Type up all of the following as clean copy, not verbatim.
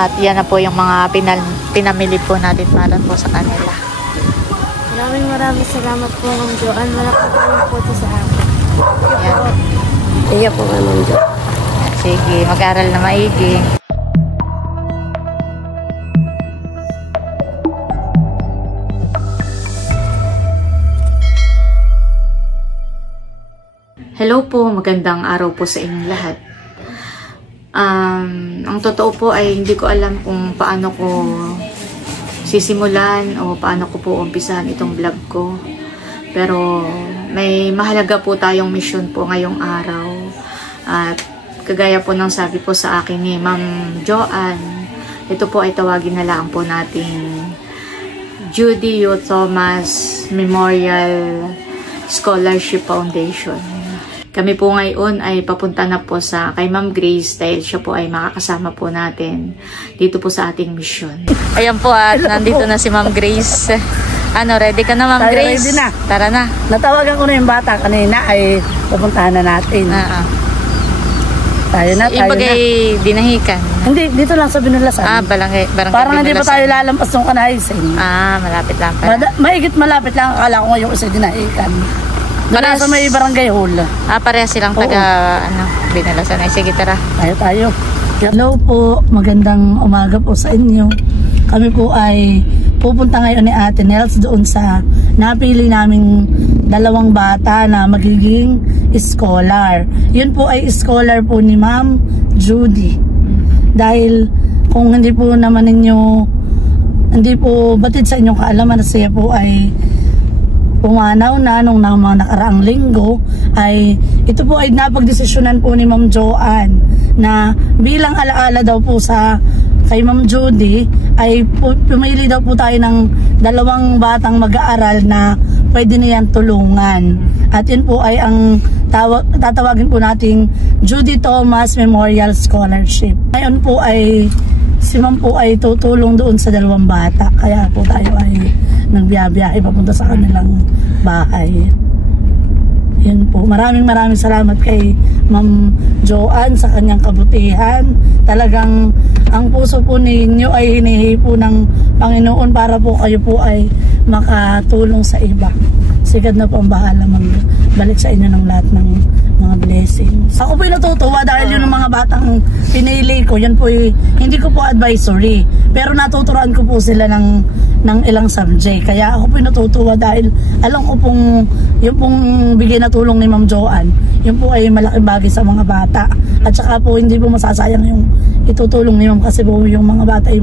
At yan na po yung mga pinamili po natin para po sa kanila. Maraming salamat po, Ma'am Joanne. Malaking tulong po ito sa akin. Yan. Iya po, Ma'am Joanne. Sige, mag-aral na maigi. Hello po, magandang araw po sa inyong lahat. Ang totoo po ay hindi ko alam kung paano ko sisimulan o paano ko po umpisahan itong vlog ko. Pero may mahalaga po tayong mission po ngayong araw. At kagaya po ng sabi po sa akin ni Ma'am Joanne, ito po ay tawagin na lang po nating Judy U. Thomas Memorial Scholarship Foundation. Kami po ngayon ay papunta na po kay Ma'am Grace dahil siya po ay makakasama po natin dito po sa ating mission. Ayan po at nandito na si Ma'am Grace. Ano, ready ka na, Ma'am Grace? Ready na. Tara na. Natawagan ko na yung bata kanina ay pupuntahan na natin. Tayo na. Ibagay dinahikan. Hindi, dito lang sa Binulasan. Barangay Parang hindi pa tayo lalampas ng Kanahisen. Malapit lang pala. Mahigit malapit lang. Akala ko ngayon kasi dinahikan. Doon sa may barangay hall. Pareha silang Binulasan. Ay, sige, tara. Tayo. Hello po. Magandang umaga po sa inyo. Kami po ay pupunta ngayon ni Ate Nels doon sa napili naming dalawang bata na magiging scholar. Yun po ay scholar po ni Ma'am Judy. Dahil kung hindi po naman hindi po batid sa inyong kaalaman na siya po ay pumanaw na nung mga nakaraang linggo, ay ito po ay napagdesisyonan po ni Ma'am Joanne na bilang alaala daw po kay Ma'am Judy ay pumili daw po tayo ng dalawang batang mag-aaral na pwede niyan tulungan. At yun po ay ang tatawagin po nating Judy Thomas Memorial Scholarship. Ngayon po ay si Ma'am po ay tutulong doon sa dalawang bata. Kaya po tayo ay nagbiyabiyahe papunta sa kanilang bahay. Yun po. Maraming salamat kay Ma'am Joanne sa kanyang kabutihan. Talagang ang puso po ninyo ay hinihi po ng Panginoon para po kayo po ay makatulong sa iba. Sigad na po ang bahala balik sa inyo ng lahat ng mga blessings. Ako po natutuwa dahil yun ang mga batang pinili ko. Yun po hindi ko po advisory. Pero natuturuan ko po sila ng ilang subject. Kaya ako po natutuwa dahil alam ko pong yung pong bigay na tulong ni Ma'am Joanne, yun po ay malaking bagay sa mga bata. At saka po hindi po masasayang yung itutulong ni Ma'am kasi po yung mga bata ay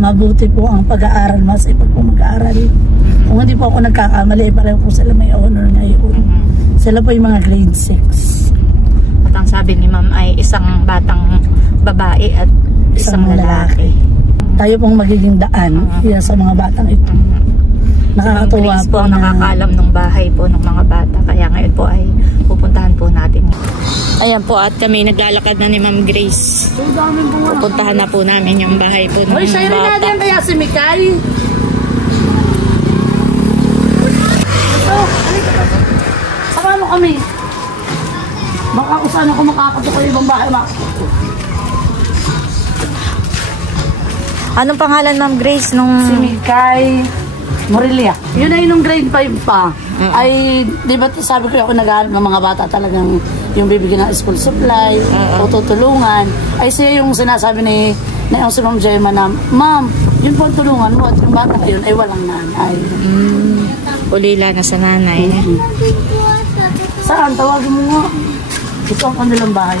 mabuti po ang pag-aaral, masipag po mag-aaral. Kung hindi po ako nagkakamali, pareho po sila may honor ngayon. Sila po yung mga grade 6. At ang sabi ni Ma'am ay isang batang babae at isang lalaki. Tayo pong magiging daan sa mga batang ito. Nakakatuwa po ang nakakaalam ng bahay po ng mga bata. Kaya ngayon po ay pupuntahan po natin. Ayan po at kami naglalakad na ni Ma'am Grace. Pupuntahan na po namin yung bahay po ng mga bata. natin kaya si Mikay. Saka mo kami. Baka kung saan ako makakatukay ibang bahay. Anong pangalan, Ma'am Grace? Si Mikay Morelia. Yun ay nung grade 5 pa. Ay, di ba sabi ko ako nag-aaral ng mga bata talagang yung bibigyan ng school supply o tutulungan. Ay siya yung sinasabi ni si Ma'am Gemma na, Ma'am, yun po ang tulungan mo at yung bata ngayon ay walang nanay. Ulila na sa nanay. Saan? Tawagin mo nga. Ito ang kanilang bahay.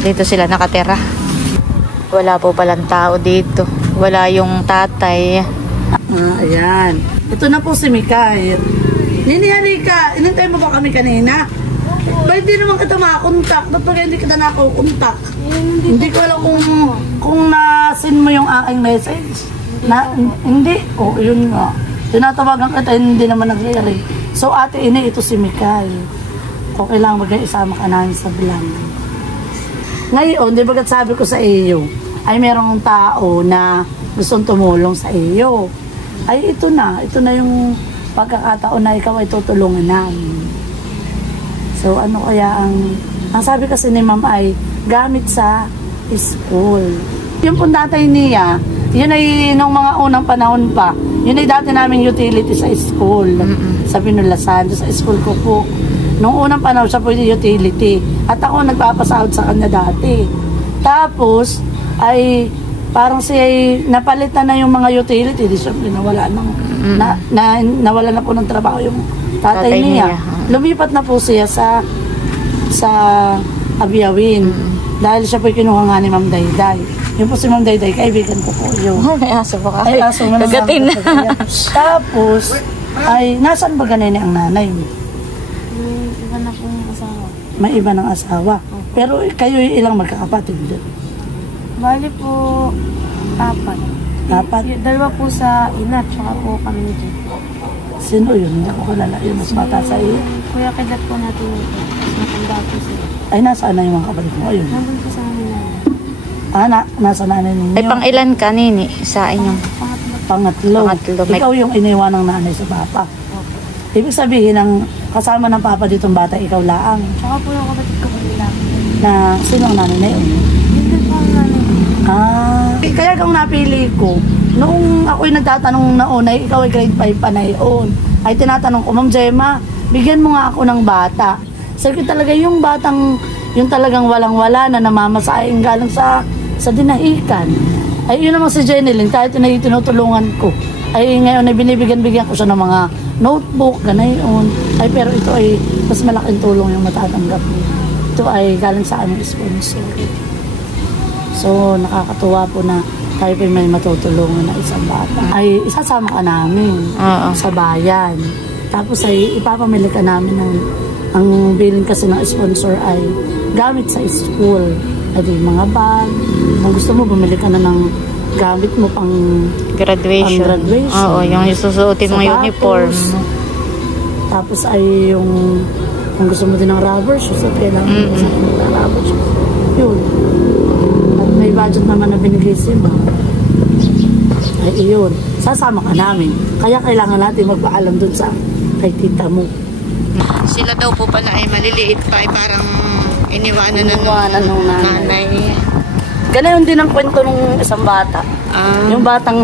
Dito sila nakatira. Wala po palang tao dito. Wala yung tatay. Ayan. Ito na po si Mikay. Nini, halika. Inantay mo ba kami kanina? Ba't di naman kita makakontak? Ba't pag hindi kita nakakontak? Hindi ko alam kung na-send mo yung aking message. Hindi. Yun nga. Tinatawagan kita, hindi naman nag-reary. So, ate ito si Mikay. Okay lang, mag-isama ka namin sa vlog. Ngayon, di bagat sabi ko sa iyo, ay merong tao na gustong tumulong sa iyo. Ay, ito na yung pagkakataon na ikaw ay tutulungan namin. So, ano kaya ang sabi kasi ni Ma'am ay gamit sa school. Yung pong tatay niya, yun ay nung mga unang panahon pa, yun ay dati naming utility sa school. Sa Pinulasan, sa school ko po. Nung unang panahon siya po yung utility. At ako nagpapasahod sa kanya dati. Tapos, ay parang siya ay napalitan na yung mga utility. Di syempre nawala nawala na po ng trabaho yung tatay niya. Lumipat na po siya sa Abiyawin. Dahil siya po kinuha nga ni Ma'am Dayday. Yung po si Ma'am Dayday, kaibigan ko po yun. May aso ba ka? Ay, aso mo Kagatin na. Tapos, ay, nasaan ba ganun ang nanay mo? Iba na po yung asawa. May iba ng asawa. Pero kayo ilang magkakapatid doon? Bali po, 4. Apat? Dalawa po sa ina, tsaka po kami ni Jeff. Sino yun? Hindi ko kilala. Yung mas bata sa iyo. Kuya kilat po natin ito. Mas matanda po sila. Ay, nasaan na yung mga kapatid mo? Ayun. Nandun po sa amin Nasa nanay ninyo? Ay, pang ilan ka, Nini, sa inyong? Pangatlo. Pangatlo. Ikaw yung iniwan ng nanay sa papa. Ibig sabihin, ang kasama ng papa ditong bata, ikaw laang. Tsaka po yung kapatid ko po nila. Na, sino ang nanay na yun? Hindi po ang nanay. Kaya kung napili ko, noong ako'y nagtatanong na una, ikaw ay grade 5 pa na yun, ay tinatanong ko, Ma'am Gemma, bigyan mo nga ako ng bata. Sabi ko talaga yung batang, yung talagang walang-wala na namamasahin galing sa dinahikan. Ay yun naman si Jenny Lynn, kahit yun ay tinutulungan ko. Ay ngayon ay binibigyan ko siya ng mga notebook, ganayon. Ay pero ito ay mas malaking tulong yung matatanggap niya. Ito ay galing sa aming sponsor. So nakakatuwa po na tayo pa may matutulungan na isang bata. Ay isasama ka namin sa bayan. Tapos ay ipapamili ka namin ng ang billing kasi ng sponsor ay gamit sa school. Ay mga bag. Kung gusto mo, bumili ka na ng gamit mo pang graduation. Oo, yung susuotin mong uniform. Tapos ay yung kung gusto mo din ng rubber shoes, at kailangan mo ng rubber shoes. Yun. At may budget naman na binigay si Ma. Ay iyon. Sasama ka namin. Kaya kailangan natin magpaalam dun sa kay tita mo. Sila daw po pala ay maliliit pa, ay parang iniwanan ng nanay. Ganayon din ang kwento ng isang bata. Yung batang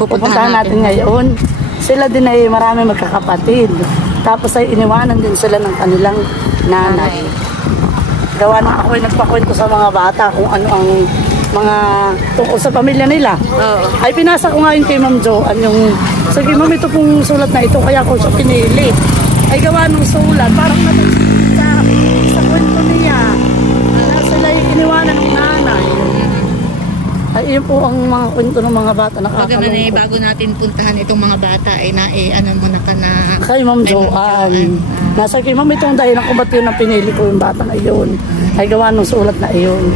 pupuntahan natin ngayon, sila din ay marami magkakapatid. Tapos ay iniwanan din sila ng kanilang nanay. Gawa na ako ay nagpakwento sa mga bata kung ano ang mga tungkol sa pamilya nila. Ay pinasa ko nga yun kay Ma'am Joanne yung, sige Ma'am, ito pong sulat na ito, kaya ko siya pinili. Ay gawa ng sulat, parang sa kwento niya na sila iniwanan ng nanay. Ay yun po ang mga kwento ng mga bata nakakalungkot. Bago natin puntahan itong mga bata ay ano mo na ka na kay Ma'am Joanne. Nasa kay Ma'am itong dahilan kung ba't yun ang pinili ko yung bata na yun. Ay gawa ng sulat na yun.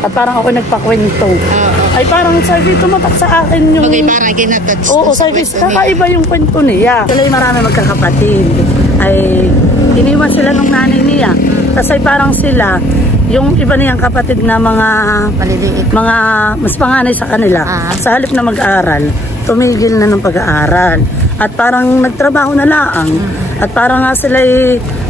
At parang ako nagpakwento. Ay parang sabi, tumatak sa akin yung... Okay, parang kinatouch. Oo, sabi, kakaiba yung kwento niya. Sila yung marami magkakapatid. Ay, iniwan sila ng nanay niya. Kasi parang sila, yung iba niyang kapatid na mga maliliit, mga mas panganay sa kanila, sa halip na mag-aaral, tumigil na ng pag-aaral. At parang nagtrabaho na laang. At parang nga sila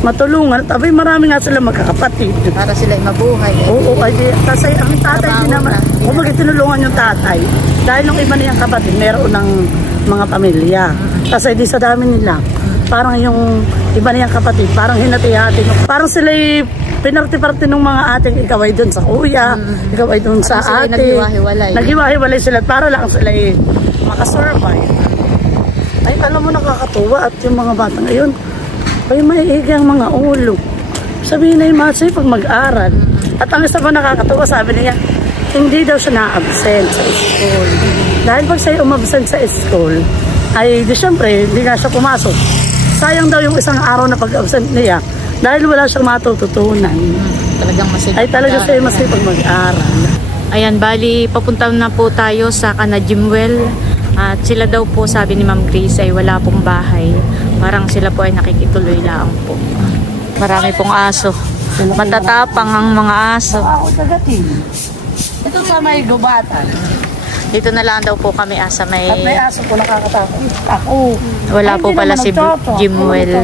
matulungan. At abay, marami nga sila magkakapatid. para sila ay mabuhay. Oo, ay kasi ang tatay din naman, kumbaga tinulungan yung tatay. Dahil nung iba niyang kapatid, meron ng mga pamilya. Kasi di sa dami nila, parang yung iba niyang kapatid, parang hinati-hati. Parang sila pinarti-parti ng mga ating, ikaw ay dun sa kuya, ikaw ay dun sa ate. Naghiwa-hiwalay sila para lang sila makasurvive. Ay, alam mo, nakakatuwa at yung mga bata ngayon, ay maiigi ang mga ulo. Sabihin na yung mga pag mag-aral. At ang isa pa nakakatuwa, sabi niya, hindi daw siya na-absent sa school. Dahil pag siya umabsent sa school, ay di syempre, hindi nga siya pumasok. Sayang daw yung isang araw na pag-absent niya dahil wala siyang matututunan. Talagang masipag. Ay talaga siya masipag mag-aral. Ayan, bali, papunta na po tayo sa Jimwell. At sila daw po, sabi ni Ma'am Grace, ay wala pong bahay. Parang sila po ay nakikituloy lang po. Marami pong aso. Matatapang ang mga aso. Ako tagatin. Ito sa may gubatan. Dito na lang daw po kami sa may... At may aso po nakakatakot. Ako. Wala po pala si Jimwell.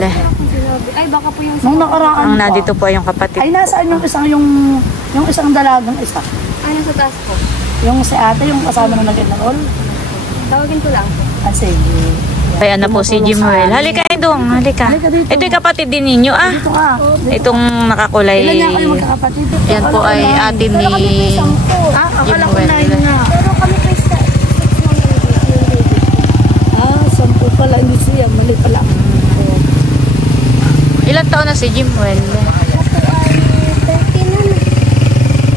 Ay, baka po yung... Nung nakaraan Ang nandito po yung kapatid. Ay, nasaan yung isang dalagang isa? Ay, nasa taas po. Yung si ate, yung kasama na nag-enroll. Tawagin ko lang. Sige. Ayan na po si Jimuel. Halika Indong, halika. Halika dito. Ito yung kapatid din ninyo Dito ka. Itong nakakulay. Ilan niya kayo magkakapatid? Yan po ay atin ni Akala ko na Jimuel. yun nga. Pero kami po sa 6 months. 10 pala. Hindi siya. Mali pala. Ilan taon na si Jimuel? Ako ay 13 na.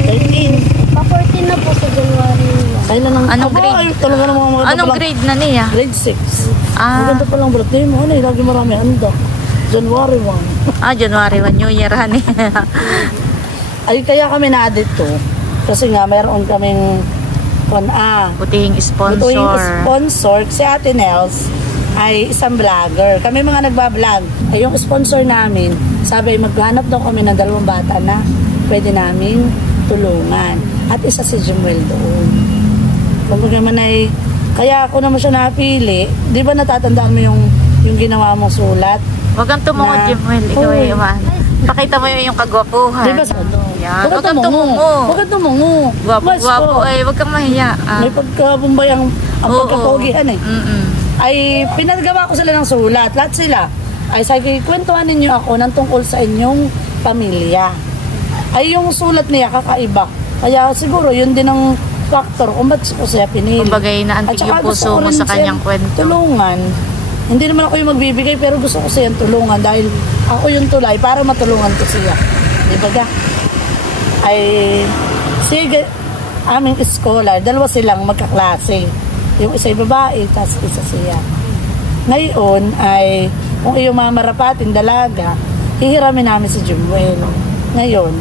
13. Pa-14 na po sa January. Kailan ang... Anong Aba, grade? ay, talaga namang mga Anong grade na niya? Grade 6. Ah, Maganda pa lang birthday mo. Ano, lagi marami handa. January 1. January 1, New Year, honey. Ay, kaya kami na dito. Kasi nga, mayroon kaming Putihing ito sponsor. yung sponsor. Si Ate Nels ay isang vlogger. Kami mga nagbablog. Ay, yung sponsor namin, sabi, maghanap daw kami ng 2 bata na pwede namin tulungan. At isa si Jimuel doon. Kung naman ay, kaya ako naman siya napili. Di ba natatandaan mo yung ginawa mong sulat? Huwag kang tumungo, Na- Jimuel. Ikaw Uy. ay umahan. Pakita mo yung kagwapuhan. Di ba sa ano? Yan. Huwag kang tumungo. Huwag kang tumungo. Gwapo, ay huwag kang mahiya. May pagkabumbay ang Oo. pagkapogihan eh. Ay pinagawa ko sila ng sulat. Lahat sila. Ay sabi, kwentuhan ninyo ako ng tungkol sa inyong pamilya. Ay yung sulat niya kakaiba. Kaya siguro yun din ang factor kung ba't ko siya pinili. Kumbagay na At antig saka yung gusto puso ko mo rin sa kanyang siyang kwento. Tulungan. Hindi naman ako yung magbibigay pero gusto ko siyang tulungan dahil ako yung tulay para matulungan ko siya. Di ba ga? Ay sige, aming scholar, 2 silang magkaklase. Yung isa ay babae, tapos isa siya. Ngayon ay kung iyong mamarapating dalaga, hihiramin namin si Jimuel. Ngayon,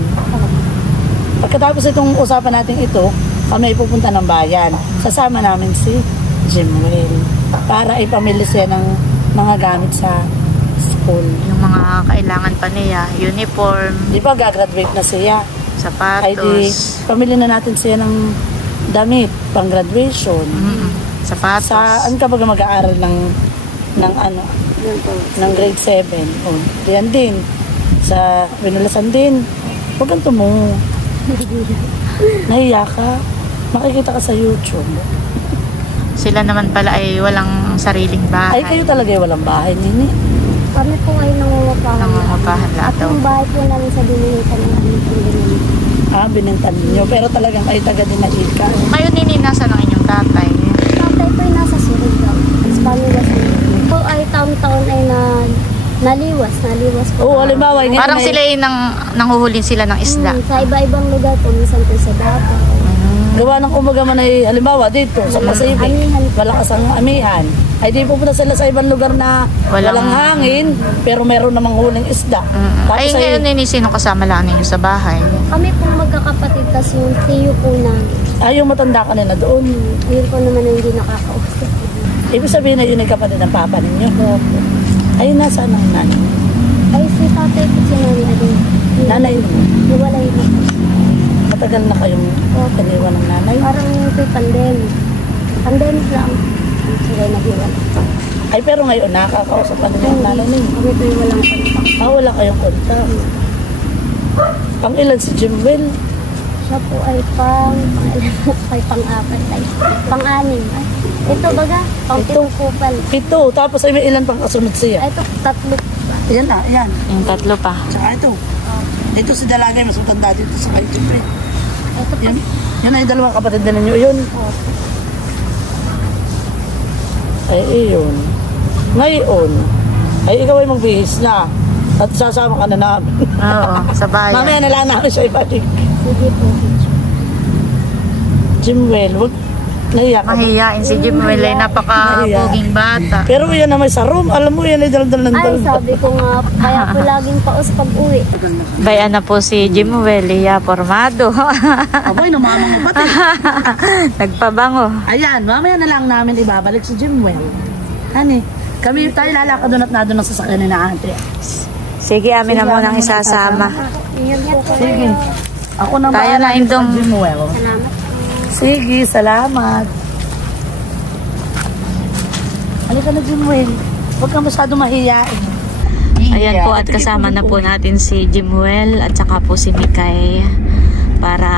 pagkatapos itong usapan natin ito, kami ay pupunta ng bayan. Sasama namin si Jimuel para ipamili siya ng mga gamit sa school. Yung mga kailangan pa niya, uniform, Di ba gagraduate na siya? Ay di, sapatos, pamili na natin siya ng damit pang graduation. sapatos. Saan ka ba mag-aaral ng ano? Ng grade 7. O, yan din. Sa Binulasan din. Huwag kang tumungo. Nahiya ka. Makikita ka sa YouTube. Sila naman pala ay walang sariling bahay. Ay, kayo talaga ay walang bahay, Nini. Kami po ay nangungupahan. Nangungupahan lahat At yung bahay po namin sa Binilitan ng aming panggaling. Binintan ninyo. Pero talagang ay taga din na ika. Ngayon nini, nasa ng inyong tatay? Tatay po ay nasa Surigao. Spanish po ay taon-taon ay naliwas po. Oo, halimbawa. ngayon Parang ay- sila ay nanguhulin sila ng isda. Sa iba-ibang lugar po, minsan po sa Davao. Gawa ng umaga man ay, halimbawa, dito sa Pacific, Amihan. malakas ang amihan. Ay di pupunta sila sa ibang lugar na walang hangin, pero meron namang huling isda. Ay, Tapos ngayon nini, sino kasama lang ninyo sa bahay? Kami po magkakapatid, tas yung tiyo po namin. ay, yung matanda ka na doon. Yun po naman ang hindi nakakausap. Ibig sabihin na yun ay kapatid ng papa ninyo. Ay, nasaan ang nanay? Ay, si tatay po si nanay din. Nanay mo? Iwalay na po. Matagal na kayong kaniwan ng nanay? Parang ito pandemic. Pandemic lang. Sila nag-iwan. Ay, pero ngayon nakakausap pa nila yung nanay ninyo. Kami po yung walang kontak. Wala kayong kontak. Pang ilan si Jimuel? Siya po ay pang-apat ay pang-anim. Ay, ito baga, pang-pinukupan. 7. Tapos ay may ilan pang kasunod siya. Ay, ito, 3 pa. Ayan na, ayan. Yung 3 pa. Tsaka ito. Dito si Dalagay, mas matanda dito sa kayo, Siyempre. Ito pa. Yan ay dalawang kapatid na ninyo. Yun. Ay, iyon. Ngayon, ay ikaw ay magbihis na. At sasama ka na namin. Oo, sa bayan. Mamaya na lang namin siya ibalik. Sige po. Jimuel, wag. Nahiya ka. Mahiyain si Jimuel ay napaka-poging bata. Pero yan na may sa room. Alam mo yan ay daldal ng Ay, daldal. sabi ko nga, kaya po laging paus pag-uwi. Bayan na po si Jimuel, iya, formado. Aboy, namamang mo pati. Nagpabango. Ayan, mamaya na lang namin ibabalik si Jimuel. Hani, kami tayo lalakad doon at nadun ng sasakyan ni na ate. Sige, amin na munang isasama. Ingat po Sige. kayo. Ako na Tayo na, Indong. Jimuel. Salamat po. Sige, salamat. Halika na, Jimuel. Huwag kang masyado mahiyain. Ayan po, at kasama na po natin si Jimuel at saka po si Mikay para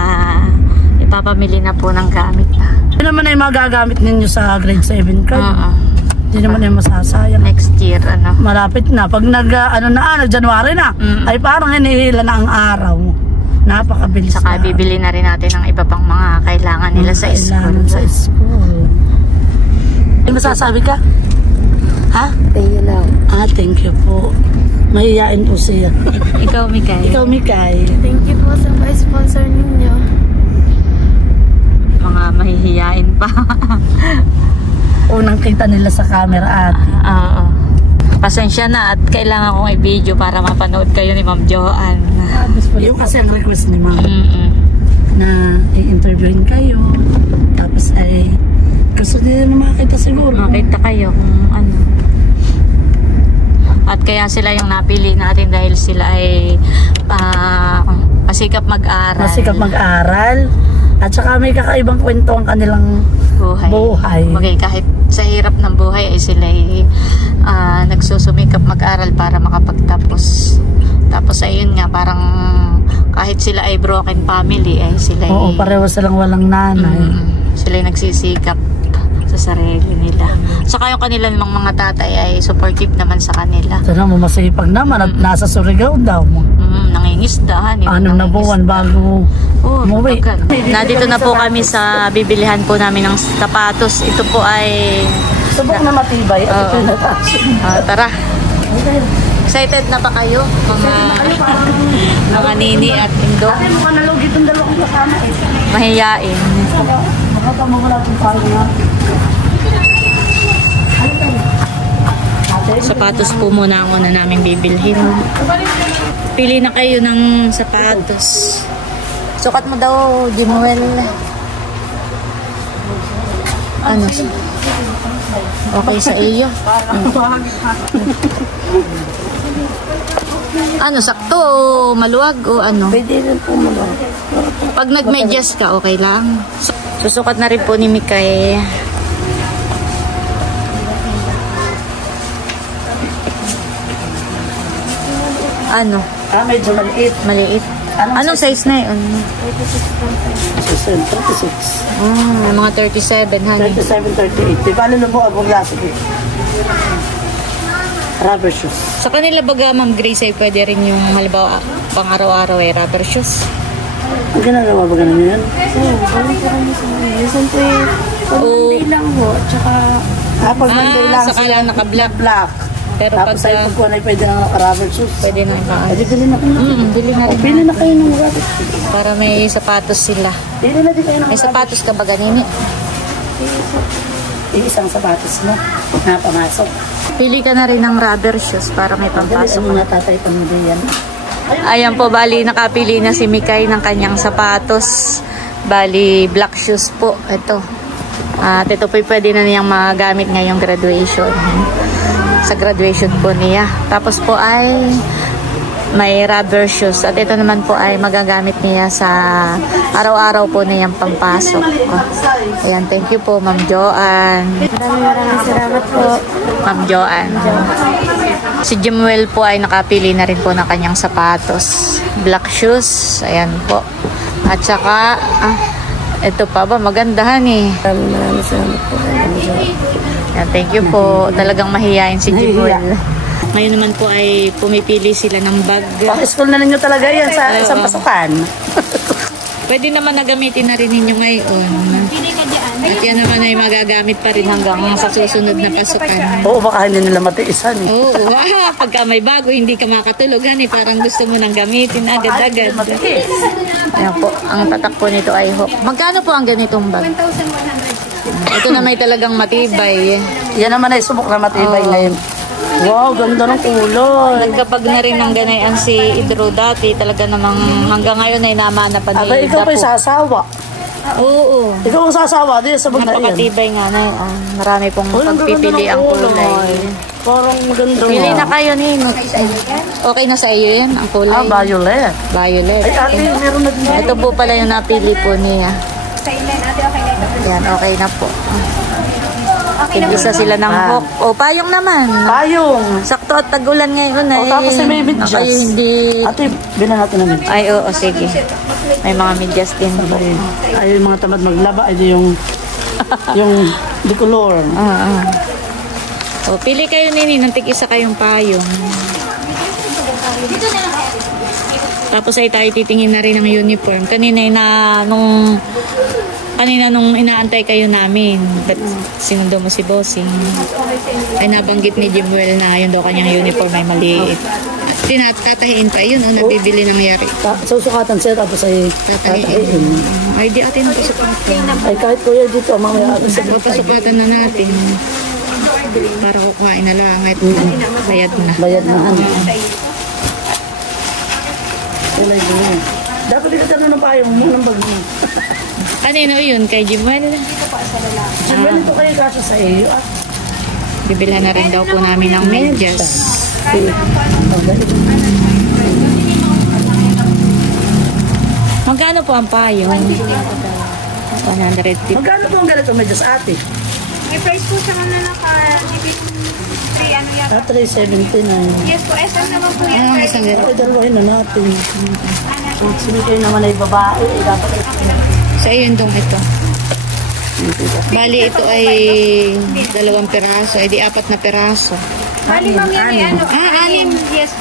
nagpapamili na po ng gamit na. Hindi naman ay magagamit ninyo sa grade 7 kayo. Hindi naman ay masasayang. Next year, ano. Malapit na. Pag January na, ay parang hinihila na ang araw. Napakabilis Saka na. bibili na rin natin ng iba pang mga kailangan nila sa school. Sa school. May masasabi ka? Ha? Thank you lang. Thank you po. Mahihain po siya. Ikaw, Mikay. Ikaw, Mikay. Thank you po sa sponsor ninyo. Mga mahihiyain pa. Unang kita nila sa camera ate. Oo. Pasensya na at kailangan kong i-video para mapanood kayo ni Ma'am Joanne. Yung kasi ang request ni Ma'am na i-interviewin kayo. Tapos ay gusto nila na makita siguro. Makita kayo kung ano. At kaya sila yung napili natin dahil sila ay masikap mag-aral. Masikap mag-aral. At saka may kakaibang kwento ang kanilang buhay. Okay, kahit sa hirap ng buhay ay sila ay nagsusumikap mag-aral para makapagtapos. Tapos ayun nga, parang kahit sila ay broken family ay sila ay... Oo, pareho silang walang nanay. Sila ay nagsisikap sa sarili nila. Saka yung kanilang mga tatay ay supportive naman sa kanila. Ito na, masipag naman at nasa Surigao daw mo. Nangingisdahan. 6 na buwan bago umuwi. Nandito na po kami sa bibilihan po namin ng sapatos. Ito po ay... Subok na matibay. Tara. Excited na ba kayo? Mga nini at indo? Ate, mukha nalog itong dalawang kasama eh. Mahiyain. Baka mawala itong palo nga. Sapatos po muna ang una namin bibilhin. Pili na kayo ng sapatos. Sukat mo daw, Jimuel. Ano? Okay sa iyo? Ano, sakto o maluwag o ano? Pwede rin po maluwag. Pag nag-medyas ka, okay lang. Susukat na rin po ni Mikay. Ano? Medyo maliit. Maliit. Anong size na yun? 36. Mga 37, honey. 37, 38. Di ba ano po ang klase ko? Rubber shoes. Sa kanila baga, Ma'am Grace, ay pwede rin yung halimbawa pang araw-araw ay rubber shoes. Ang ginagawa ba ganun yun? Minsan po pag Monday lang po, tsaka... Pag Monday lang. Saka lang naka-black. Black. Pero tapos ay pagkuhan ay pwede na rubber shoes. Pwede na yung Pwede bili na kayo. Bili na rin. Bili na kayo ng rubber shoes. Para may sapatos sila. Bili na din kayo ng May sapatos ka ba ganini? Isang sapatos mo na pamasok. Pili ka na rin ng rubber shoes para may pampasok. Mga tatay pamudo yan. Ayan po, bali nakapili na si Mikay ng kanyang sapatos. Bali black shoes po. Ito. At ito po pwede na niyang magamit ngayong graduation. Sa graduation po niya. Tapos po ay may rubber shoes. At ito naman po ay magagamit niya sa araw-araw po niyang pampasok. Ayan, thank you po, Ma'am Joanne. Maraming salamat po. Ma'am Joanne. Si Jimuel po ay nakapili na rin po ng kanyang sapatos. Black shoes. Ayan po. At saka, ito pa ba? Magandahan eh. Maraming salamat po. Ayan, thank you po. Talagang mahihain si Jimuel. Ngayon naman po ay pumipili sila ng bag. Pang-school na ninyo talaga yan sa isang pasukan. Pwede naman na gamitin na rin ninyo ngayon. At yan naman ay magagamit pa rin hanggang sa susunod na pasukan. Oo, baka hindi nila matiisan. Oo, pagka may bago, hindi ka makatulog. Parang gusto mo nang gamitin agad-agad. Ayan po, ang tatak po nito ay hook. Magkano po ang ganitong bag? 1,100. Ito na may talagang matibay. Yan naman ay subok na matibay ngayon. Wow, ganda ng kulay. Nagkapag na rin ng ganayan si Idro dati, talaga namang hanggang ngayon ay namana pa ni Aba, ikaw pa yung sasawa. Oo. Ikaw ang sasawa, di sa bag na yan. Napakatibay nga na. Marami pong pagpipili ang kulay. Parang maganda. Pili na kayo ni. Okay na sa iyo yan, ang kulay. Violet. Violet. Ay, ate, meron na din. Ito po pala yung napili po niya. Sa ilan, ate, okay na ito. Yan, okay na po. Isa sila ng hook. O, payong naman. Payong. Sakto at tag-ulan ngayon ay. Tapos may medyas. Kayo hindi. Ate, bilan natin na medyas. Ay, oo, sige. May mga medyas din po. Ay, yung mga tamad maglaba, ay yung decolor. O, pili kayo nini, nantig isa kayong payong. Tapos ay tayo titingin na rin ng uniform. Kanina nung inaantay kayo namin, sinundo mo si Bossing, ay nabanggit ni Jimuel na yun daw kanyang uniform ay maliit. Tinatatahiin pa yun, nabibili ng yari. Susukatan siya, tapos ay tatahiin. Ay, di atin nagsukatan. Ay, kahit kuya dito, mamaya atin sa papasukatan na natin. Para kukuhain na lang. At bayad na. Bayad na. Dapat dito tanong ng payong mo ng bag mo. Kanino yun? Kay Jimuel? Jimuel, ito kayo kaso sa iyo. Bibilhan na rin daw po namin ng medyas. Magkano po ang payong? 150. Magkano po ang ganito medyas, ate? May price po siya na naka 3 3.70 na. Yes po, SM naman po yan. Isang ganito. Ay, dalawahin na natin. Sige kayo naman ay babae. Dapat Sa iyo dong ito. Bali ito ay 2 piraso. Ay di 4 na piraso. Bali ma'am yan ay ano? 6. Yes.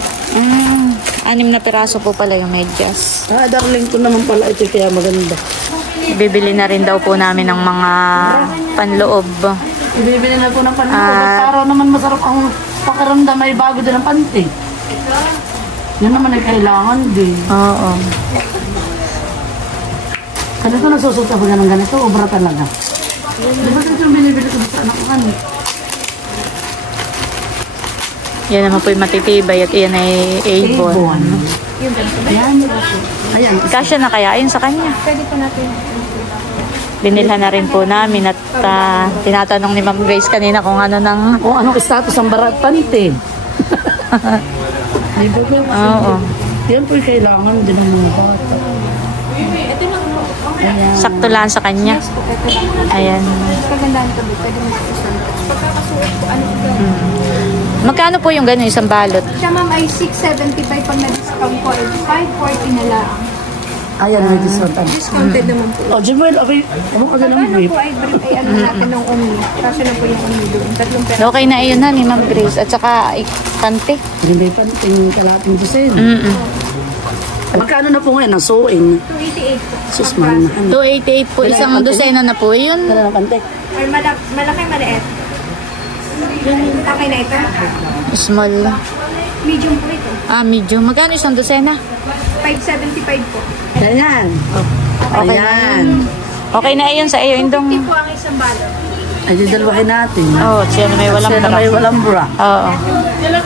6 na piraso po pala yung medyas. darling ko naman pala ito kaya maganda. Bibili na rin daw po namin ng mga panloob. Bibili na po ng panloob. Para naman masarap ang pakiramdam, may bago din ang panty. Yan naman ay kailangan din. Oo. Ganito nasusuot ako ng ganito, obra talaga. Di ba ito yung binibili ko sa anak ko kanil? Yan naman po yung matitibay at yan ay Avon. Ayan. Ayan. Kasya na kaya yun sa kanya. Pwede po natin. Binilhan na rin po namin at tinatanong ni Ma'am Grace kanina kung ano ng... O anong status ang barat panty? Oo. Yan po yung kailangan din ng mga bata. Ayan. Sakto lang sa kanya. Ayan. Kagandahan ito. Pwede mo sa pagkakasuot po. Ano ito? Magkano po yung gano'n isang balot? Siya ma'am ay 6.75 pag na-discount po ay 5.40 na lang. Ayan, may discountan. Discounted naman po. O, Jimuel, okay. Ano ka din ang Ano brief? po ay brief ay ano natin ng only. Kasi na po yung only doon. 3 pera. Okay na yun na ni Ma'am Grace. At saka kante. Hindi pa yung kalating dosen. Magkano na po ngayon ang suing? 288 po. Sus, mahal na. 288 po. Isang dosena na po yun. Wala na pantek. Or malaki maliit. Okay na ito. Small. Medium po ito. Medium. Magkano isang dosena? 5.75 po. Ayan. Okay Ayan. Okay na yun sa iyo. Indong... 50 po ang isang balot. Ay, didalwahin natin. Oo, siya na may walang Siya na bra. may walang bra. Oo.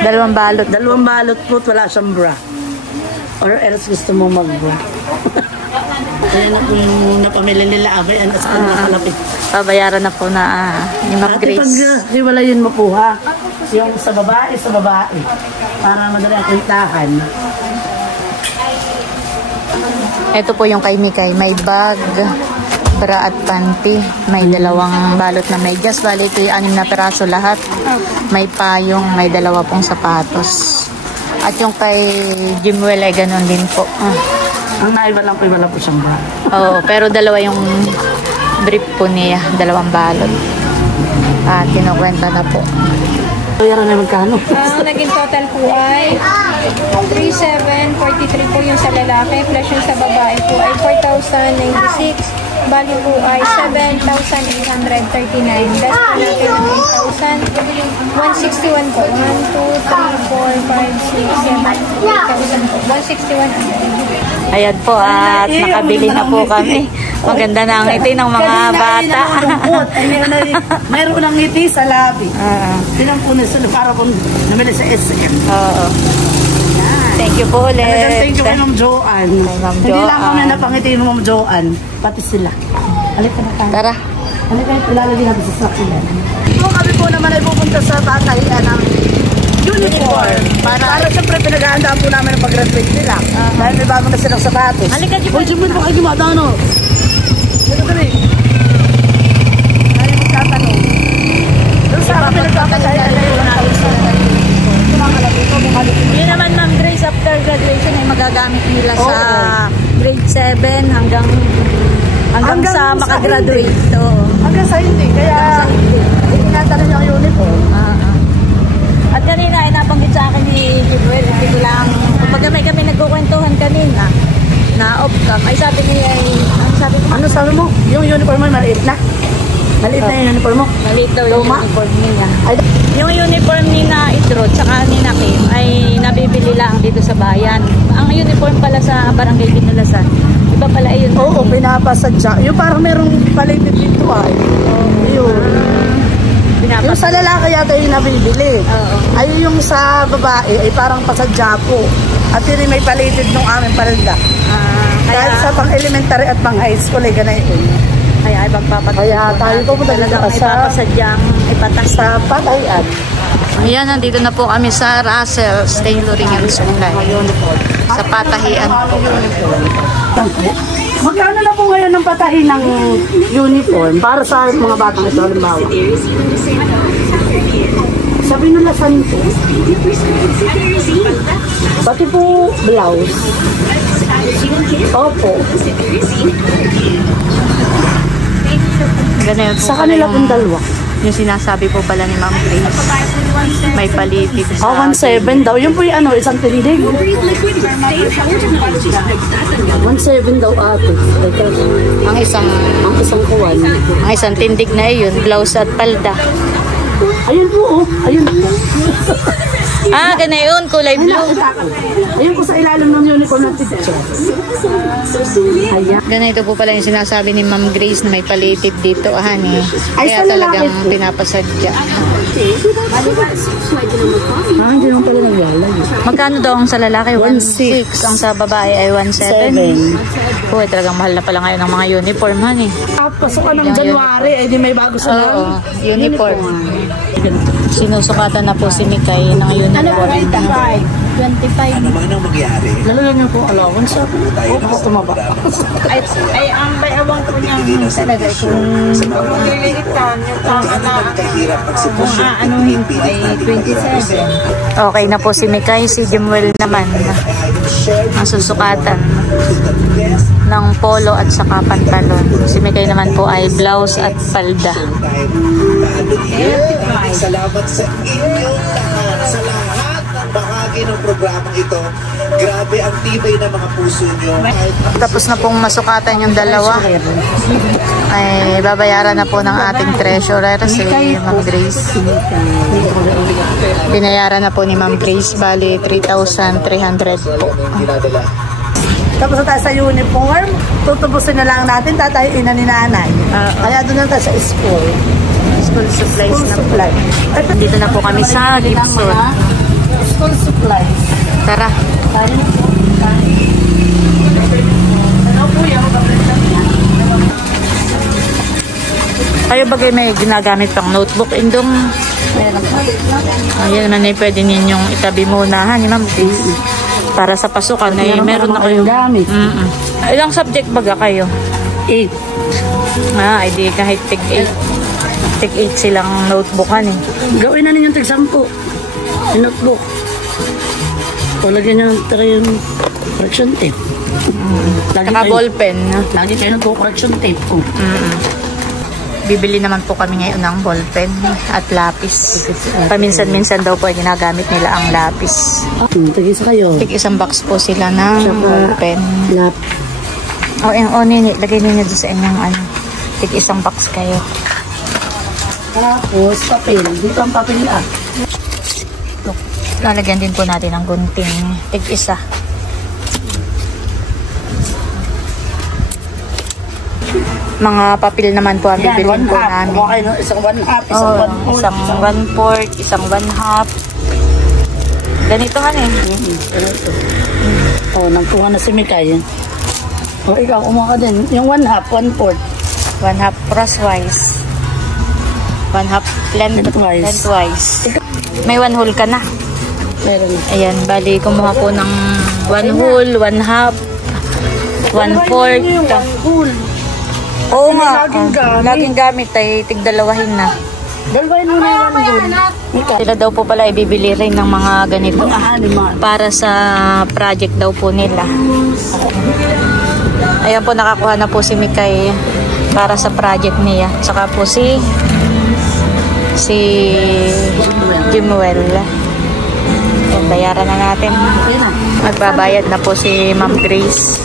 2 balot. 2 balot po, wala siyang bra. Or else gusto mo mag-bra. Ayan na kung napamili nila abay, ang asal na kalapit. Pabayaran na po na ni Ma'am Ate, pag Grace. hiwalayin mo po ha, yung sa babae, para madali ang kintahan. Ito po yung kay Mikay. May bag, bra at panty. May 2 balot na medyas. Bali ito yung 6 na peraso lahat. May payong, may 2 pong sapatos. At yung kay Jimuel ay ganun din po. Ang naiba lang po siyang bra. Oo, pero 2 yung brief po niya. 2 balot. Kinukwenta na po. Bayaran na magkano? Ang naging total po ay 3,743 po yung sa lalaki plus yung sa babae po ay 4,096. Bali po ay 7,839. Last po natin ng 8,161 po. 1, 2, 3, 4, 5, 6, 7, 8,000 po. 161. Ayan po at nakabili na po kami. Maganda na ang ngiti ng mga bata. Mayroon ng ngiti sa labi. Pinampunin sila para po namili sa SM. Oo. Thank you po ulit. Thank you kay Ma'am Joanne. Hindi lang kami napangiti ni Ma'am Joanne, pati sila. Halika na tayo. Tara. Halika, ilalagay natin sa sakyan. Kami po naman ay pupunta sa tatahian ng uniform. Para siyempre pinag-aandaan po namin ang pag-graduate nila. Dahil may bago na silang sapatos. Halika, Jimmy. Uy, Jimmy, baka gumadano. Dito kami. Dahil magtatanong. nakagraduate. Oo. Hanggang sa hindi, kaya tinatanong niya ang uniform. At kanina ay nabanggit sa akin ni Joel, hindi ko lang, kapag kami nagkukwentuhan kanina, na off-cam, ay sabi niya Ano sabi mo? Yung uniform mo maliit na? Maliit na yung uniform mo? maliit daw yung Luma? uniform niya. Ay, Yung uniform ni na Idrod, saka ni na Kim, ay nabibili lang dito sa bayan. Ang uniform pala sa Barangay Kinulasan, iba pala yun. oo, pinapasadya. Yung parang merong palitit dito ay. Yun. Yung sa lalaki yata yung nabibili. Oo. Ay yung sa babae ay parang pasadya po. At yun may palitit nung aming palda. Dahil sa pang-elementary at pang-high school ay ganay yun. Kaya ibang Kaya tayo pupunta dito sa ipapasadyang ipatas. sa patayan. Ayan, nandito na po kami sa Russell's Tailoring and Supply. Sa patahian po. Magkano na po ngayon ng patahin ng uniform para sa mga batang ito, halimbawa? Sa Binulasan po. Pati po blouse. Opo. Ganun po Sa pala kanila pong dalawa. yung sinasabi po pala ni Ma'am Grace. May palitit sa... 1.7 daw. Yun po yung ano, isang tindig. 1.7 daw ate. Ang isang kuwan. ang isang tindig na yun, blouse at palda. Ayun po, oh. Ayun po. Ganayon, kulay blue. Ayun po sa ilalim ng uniform ng teacher. Ayan. Ganito po pala yung sinasabi ni Ma'am Grace na may palitit dito, honey. Ay, Kaya sa lalaki talagang po. pinapasadya. Hindi naman pala naglalay. Magkano daw ang sa lalaki? 1.6. 1.6. Ang sa babae ay 1.7. Uy, talagang mahal na pala ngayon ang mga uniform, honey. Pasukan ng January, eh di may bago sa Oo, uniform. Sinusukatan na po si Mikay ng uniform. Ano po rate? 25. Ano man ang mangyari, Lalagyan niyo po allowance sa po tumaba. Ay, ang bayawang po niyang talaga kung maglilitan yung tama na kahirap kung aanuhin po ay 27. Okay na po si Mikay. Si Jimwell naman ang susukatan ng polo at saka pantalon. Si Mikay naman po ay blouse at palda. Salamat sa inyong lahat, sa lahat ng bahagi ng programang ito. Grabe ang tibay ng mga puso nyo. Tapos na pong masukatan yung dalawa. Ay babayaran na po ng ating treasurer si Ma'am Grace. Binayaran na po ni Ma'am Grace, bali 3,300 po. Tapos na tayo sa uniform, tutubusin na lang natin, tatayin na ni nanay. Kaya doon na tayo sa school. School supplies School na po. supply. Dito na po kami sa Gibson. School supplies. Tara. Kayo bagay may ginagamit pang notebook, Indong? Meron pa. Ayan naman ay pwede ninyong itabi muna, ha, ni Ma'am Grace. Para sa pasukan ay meron na kayo. Gamit. Ilang subject baga kayo? 8. Ay di kahit tig 8. Tig 8 silang notebookan eh. Gawin na ninyong tig-10. Yung notebook. O lagyan nyo yung correction tape. Saka ballpen. Lagi kayo nagko-correction tape ko. Bibili naman po kami ngayon ng ballpen at lapis. Paminsan-minsan daw po ay ginagamit nila ang lapis. Tagisa kayo. Tig isang box po sila ng ballpen. Lap. Nini, lagay ninyo dyan sa inyong ano. Tig isang box kayo. Tapos papel. Dito ang papel ah. Lalagyan din po natin ng gunting. Tig isa. Mga papel naman po ang bibilin po namin. Okay, no? Isang 1/2, isang 1/4. Isang 1/4, isang 1/2. Ganito han eh. Nagkuha na si Mikay. O, ikaw, umuha ka din. Yung 1/2, 1/4. 1/2 crosswise. 1/2 Lengthwise. lengthwise. May 1 whole ka na. Meron. Ayan, bali kumuha po ng 1 whole, 1/2, 1/4. Cool. Oo nga. Laging gamit. Laging gamit ay tigdalawahin na. Dalawin mo na yung 1 whole. Sila daw po pala ibibili rin ng mga ganito para sa project daw po nila. Ayan po, nakakuha na po si Mikay para sa project niya. Saka po si Jimuel. Yan, bayaran na natin. Magbabayad na po si Ma'am Grace.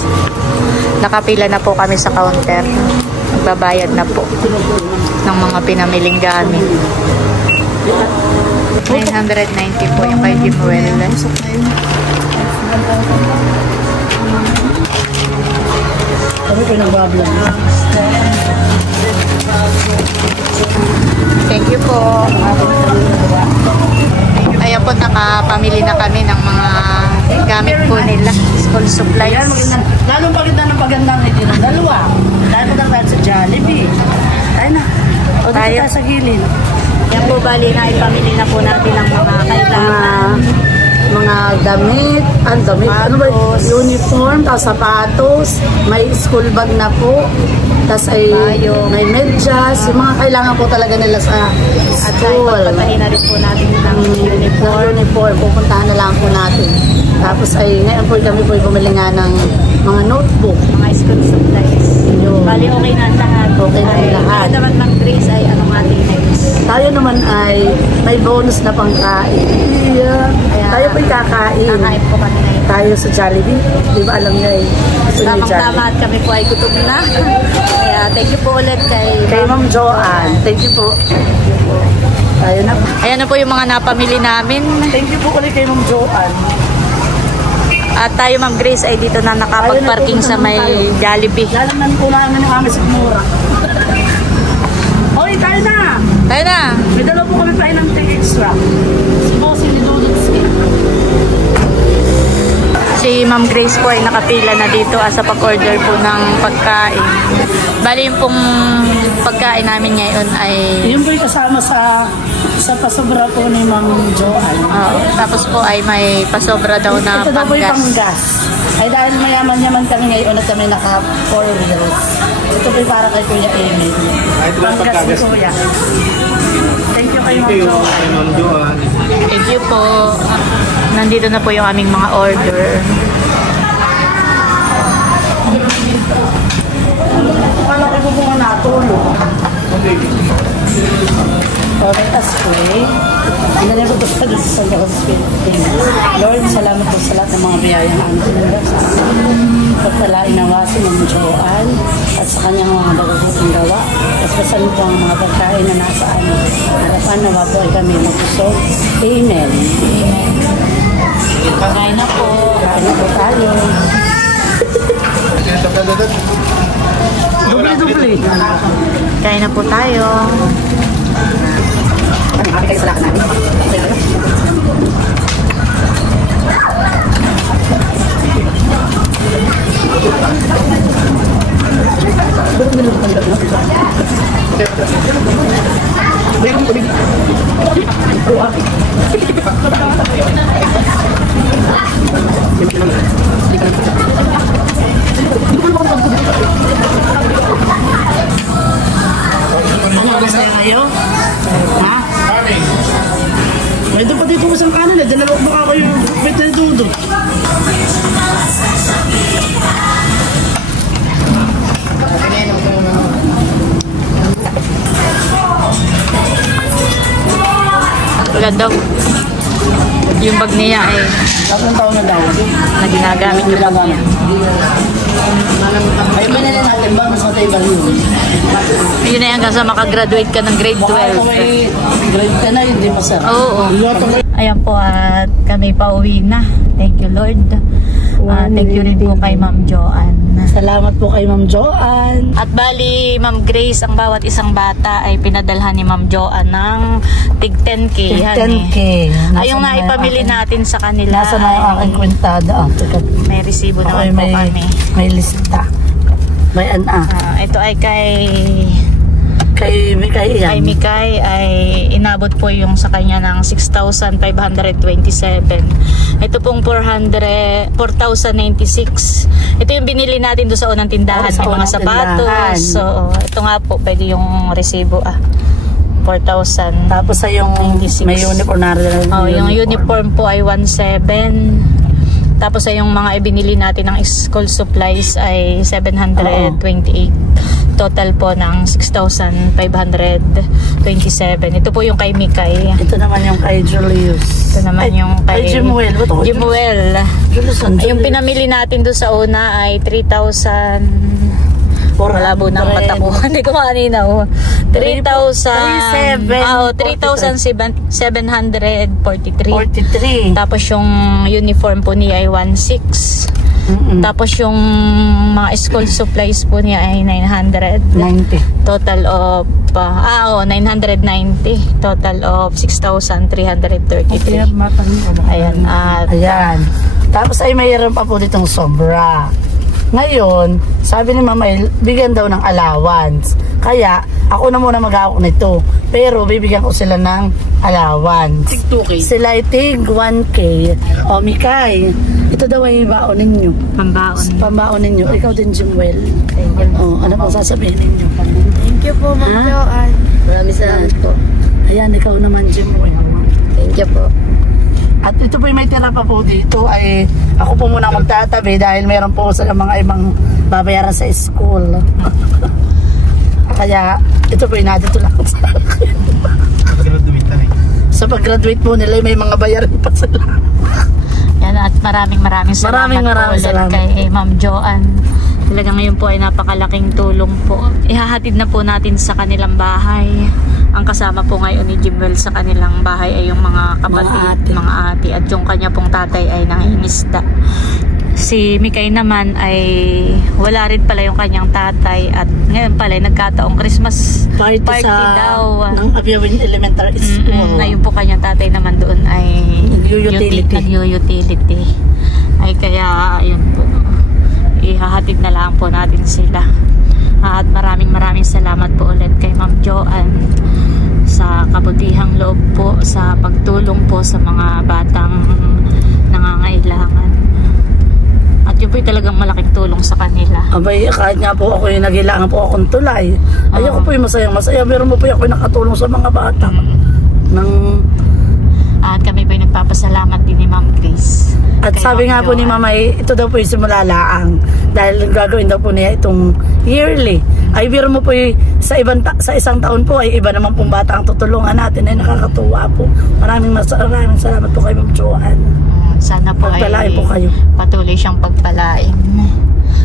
Nakapila na po kami sa counter. Magbabayad na po ng mga pinamiling gamit. 990 po yung kay Jimuel. Thank you po. Ayan po, nakapamili na kami ng mga gamit po nila. School supplies. Lalong pagandang ito ng dalawa. Dahil na tayo sa Jollibee. Tayo na. O dito tayo sa gilid. Yan po, bali na ipamili na po natin ang mga kailangan. Mga damit, ano ba, uniform, tapos sapatos, may school bag na po, tapos ay may medyas, yung mga kailangan po talaga nila sa school. At pagpatahin na rin po natin ng uniform, pupuntahan na lang po natin. Tapos ay ngayon po kami po bumili nga ng mga notebook, mga school supplies. Bali okay na lahat. Okay na lahat. Kaya naman Ma'am Grace ay anong ating next? Tayo naman ay may bonus na pangkain. Yeah. Tayo po'y kakain. Kakain po kami ngayon. Tayo sa Jollibee. Di ba alam niya eh. Tamang-tama at kami po ay gutom na. Kaya thank you po ulit kay Ma'am Joanne. Thank you po. Tayo na. Ayan na po yung mga napamili namin. Thank you po ulit kay Ma'am Joanne. At tayo Ma'am Grace ay dito na nakapag-parking sa may Jollibee. Lalaman po namin yung aming sigmura. Hoy, tayo na! Tayo na! May dalawa po kami pa ng take extra. Si Bossy ni Dudutski. Si Ma'am Grace po ay nakapila na dito sa pag-order po ng pagkain. Bali yung pong pagkain namin ngayon ay... Yung po'y kasama sa pasobra po ni Ma'am Joanne. Tapos po ay may pasobra daw na ito daw po'y panggas. panggas. Ay dahil mayaman-yaman kami ngayon at kami naka 4 wheels. Ito po'y para kay Kuya Emil. Panggas ni Kuya. Thank you kay Ma'am Joanne. Thank you po. Nandito na po yung aming mga order. Kala ko po mga natulog. May taskway. Hindi na po ito sa hospital. Lord, salamat po sa lahat ng mga biyayang ang tinanggap sa amin. Pagpalain nawasin ng Joanne at sa kanyang mga bagagutong gawa. At pasan po ang mga pagkain na nasa amin. Harapan nawa po ay kami magusog. Amen. Amen. Kain na po. Kain na po tayo. Dubli-dubli. Kain na po tayo. Ano gusto na kayo? Ha? May doon pa dito isang kanan eh. Dalawa baka kayo wait na dudo. Wala daw. Yung bag niya ay Tatlong taon na daw. na ginagamit yung bag niya. Ay, binili natin ba? Mas matay ba yun? Yun na hanggang sa makagraduate ka ng grade 12. Baka ito may grade 10 na, hindi pa sir. Oo. Ayan po at kami pauwi na. Thank you Lord. Thank you rin po kay Ma'am Joanne. Salamat po kay Ma'am Joanne. At bali, Ma'am Grace, ang bawat isang bata ay pinadalhan ni Ma'am Joanne ng tig 10K. 10K. Ay, yung naipamili natin sa kanila. Nasa na yung aking kwentada. May resibo naman po kami. May lista. May Ito ay kay Mikay yan. Kay Mikay ay inabot po yung sa kanya ng 6,527. Ito pong 4,096. Ito yung binili natin doon sa unang tindahan, yung mga sapatos. So, ito nga po, pwede yung resibo 4,000. Tapos ay yung 96. may uniform na rin. Yung uniform po ay 1,700. Tapos ay yung mga ibinili natin ng school supplies ay 728. total po ng 6,527. Ito po yung kay Mikay. Ito naman yung kay Julius. Ito naman yung kay Jimuel. Jimuel. Yung pinamili natin doon sa una ay 3,000. Malabo ng mata ko. Hindi ko kanina. 3,743. Tapos yung uniform po niya ay 1,600. Tapos yung mga school supplies po niya ay 990. Total of 990. Total of 6,333. Ayan. Ayan. Tapos ay mayroon pa po ditong sobra. Ngayon, sabi ni Mama, bigyan daw ng allowance. Kaya, ako na muna mag-awak nito. Pero, bibigyan ko sila ng allowance. Tig 2K. Sila ay tig 1K. O, Mikay, ito daw ay baon ninyo. Pambaon. Pambaon ninyo. Ikaw din, Jimuel. O, ano pong sasabihin ninyo? Thank you po, Ma'am Joanne. Maraming salamat po. Ayan, ikaw naman, Jimuel. Thank you po. At ito po may tira pa po dito ay ako po muna magtatabi dahil meron po sa mga ibang babayaran sa school. Kaya ito po inadito lang sa akin. Sa pag-graduate po nila may mga bayaran pa sila. Yan, at maraming salamat po ulit kay Ma'am Joanne. Talaga ngayon po ay napakalaking tulong po. Ihahatid na po natin sa kanilang bahay. Ang kasama po ngayon ni Jimuel sa kanilang bahay ay yung mga kapatid, mga ate. At yung kanya pong tatay ay nangingisda. Si Mikay naman ay wala rin pala yung kanyang tatay. At ngayon pala ay nagkataong Christmas party daw. Ng Abiawin Elementary School. Ngayon po kanyang tatay naman doon ay utility. Ay kaya ayun po. Ihahatid na lang po natin sila. At maraming salamat po ulit kay Ma'am Joanne sa kabutihang loob po, sa pagtulong po sa mga batang nangangailangan. At yun po talagang malaking tulong sa kanila. Abay, kahit nga po ako yung nagilangan po akong tulay. Ayoko po yung masaya. Meron mo po ako yung nakatulong sa mga bata. At kami po yung nagpapasalamat din ni Ma'am Grace. At sabi nga po ni Mama, ito daw po yung simula laang. Dahil gagawin daw po niya itong yearly. Ay biro mo po sa isang taon po ay iba naman pong bata ang tutulungan natin. Ay nakakatuwa po. Maraming salamat po kay Ma'am Joanne. Sana po ay po kayo. Patuloy siyang pagpalain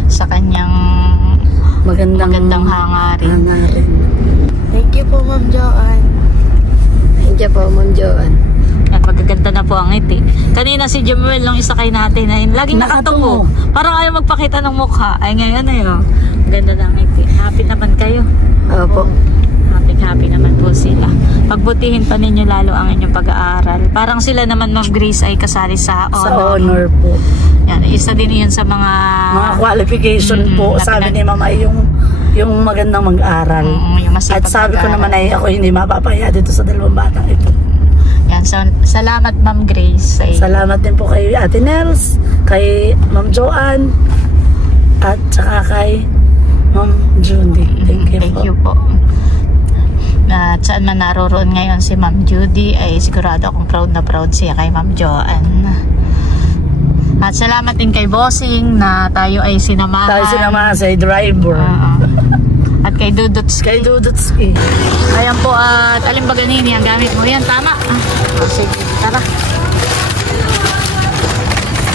sa kanyang magandang hangarin. Thank you po, Ma'am Joanne. Thank you po, Ma'am Joanne. Yan, magaganda na po ang ngiti. Kanina si Jimuel nung isakay natin ay laging nakatungo. Parang ayaw magpakita ng mukha. Ay ngayon ay ganda ng ngiti. Happy naman kayo. Opo. Happy naman po sila. Pagbutihin pa ninyo lalo ang inyong pag-aaral. Parang sila naman Ma'am Grace ay kasali sa honor. Sa honor po. Yan, isa din yun sa mga qualification po. Sabi ni Mama yung magandang mag-aral. At sabi ko naman ay ako hindi mapapaya dito sa dalawang batang ito. Yan, so, salamat Ma'am Grace. Salamat din po kay Ate Nels, kay Ma'am Joanne, at saka kay Ma'am Judy. Thank you po. At saan man naroroon ngayon si Ma'am Judy ay sigurado akong proud na proud siya kay Ma'am Joanne. At salamat din kay Bossing na tayo ay sinamahan. Tayo sinamahan sa driver. At kay Dudutski. Ayan po, at alimbaga nini ang gamit mo. Yan, tama. Sige, tara.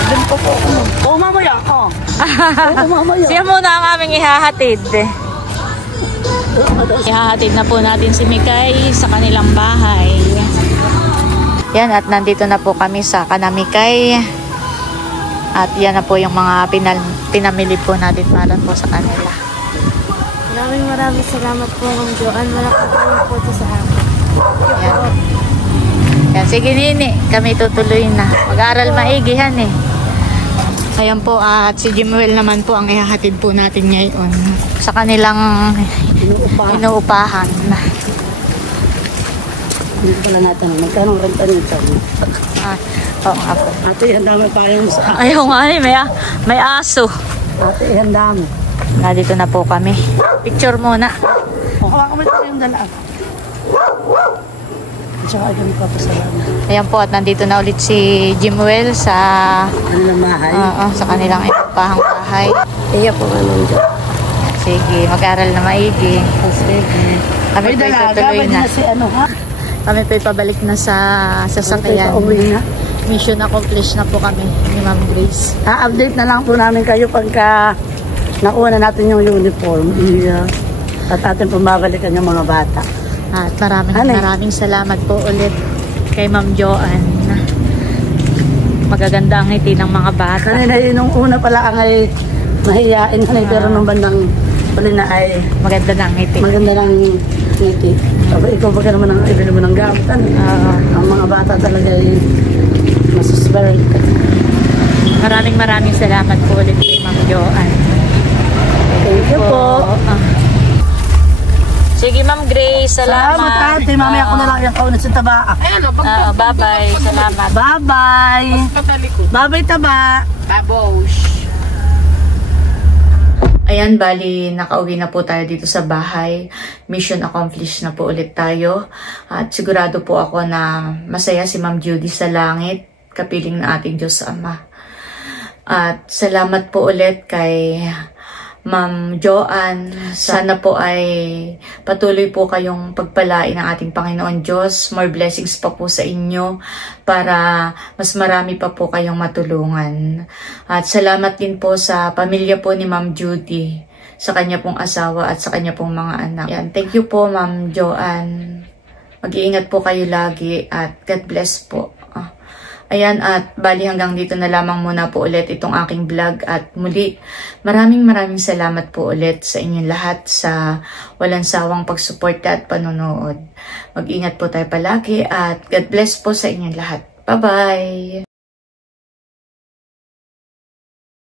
Doon po ako. Mamaya ako. Siya muna ang aming ihahatid. Ihahatid na po natin si Mikay sa kanilang bahay. Yan, at nandito na po kami sa Kanamikay. At yan na po yung mga pinamili po natin para po sa kanila. Maraming salamat po, Ma'am Joanne. Malaking tulong po ito sa akin. Yan. Yan. Sige nini, kami tutuloy na. Mag-aaral maigihan eh. Ayan po, at si Jimuel naman po ang ihahatid po natin ngayon sa kanilang inuupahan. Hindi pala natin. Magkano renta nito? Oo nga po. Ate, handa mo pa yung sa... Ayaw nga eh, may aso. Ate, handa mo. Nandito na po kami. Picture muna. Hawakan mo ito yung dalaan. Tsaka ay kami papasalamat. Ayan po, at nandito na ulit si Jimuel sa kanilang bahay. Sa kanilang ipapahang bahay. Iya po, Ma'am Joanne. Si Sige, mag-aral na maigi. Sige. Kami May po'y dalaga, tutuloy pwede na. na si ano ha? Kami po'y pabalik na sa sasakyan. Uwi na. Mission accomplished na po kami ni Ma'am Grace. update na lang po namin kayo pagka nakuha na natin yung uniform. At atin pumabalikan yung mga bata. At maraming salamat po ulit kay Ma'am Joanne. Magaganda ang ngiti ng mga bata. Kanina nung una pala ay mahiyain pero nung bandang huli na ay Maganda na ang ngiti. maganda ng ngiti. Tapos ikaw pa ka naman ang ibili mo ng gamit. Ang mga bata talaga ay masasbaran ka. Maraming salamat po ulit kay Ma'am Joanne. Thank you po. Sige, Ma'am Grace. Salamat ate. Mamaya ko na lang yung kaunat sa taba. Bye-bye. Salamat. Bye-bye. Bye-bye taba. Ayan, bali, nakauwi na po tayo dito sa bahay. Mission accomplished na po ulit tayo. At sigurado po ako na masaya si Ma'am Judy sa langit, kapiling na ating Diyos Ama. At salamat po ulit kay Ma'am Joanne. Sana po ay patuloy po kayong pagpalain ng ating Panginoon Diyos. More blessings pa po sa inyo para mas marami pa po kayong matulungan. At salamat din po sa pamilya po ni Ma'am Judy, sa kanya pong asawa at sa kanya pong mga anak. Yan. Thank you po, Ma'am Joanne. Mag-iingat po kayo lagi at God bless po. Ayan, at bali hanggang dito na lamang muna po ulit itong aking vlog. At muli, maraming salamat po ulit sa inyong lahat sa walang sawang pagsuporta at panonood. Mag-ingat po tayo palagi at God bless po sa inyong lahat. Bye-bye!